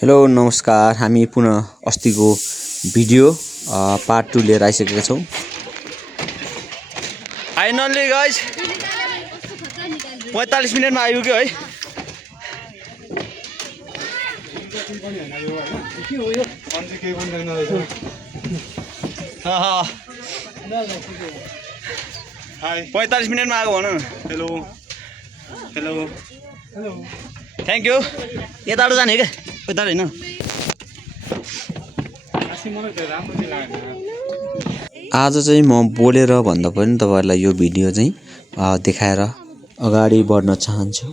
Hello नमस्कार, हामी पुनः अस्तिको भिडियो पार्ट 2 लिएर आइसकेका छौं। फाइनली गाइस 45 मिनेटमा आइपुग्यो है। हाय 45 मिनेटमा आएको भन न। Hello hello hello thank you. यताबाट जाने के यता हैन। आज चाहिँ म बोलेर भन्दा पनि तपाईहरुलाई यो भिडियो चाहिँ देखाएर अगाडि बढ्न चाहन्छु।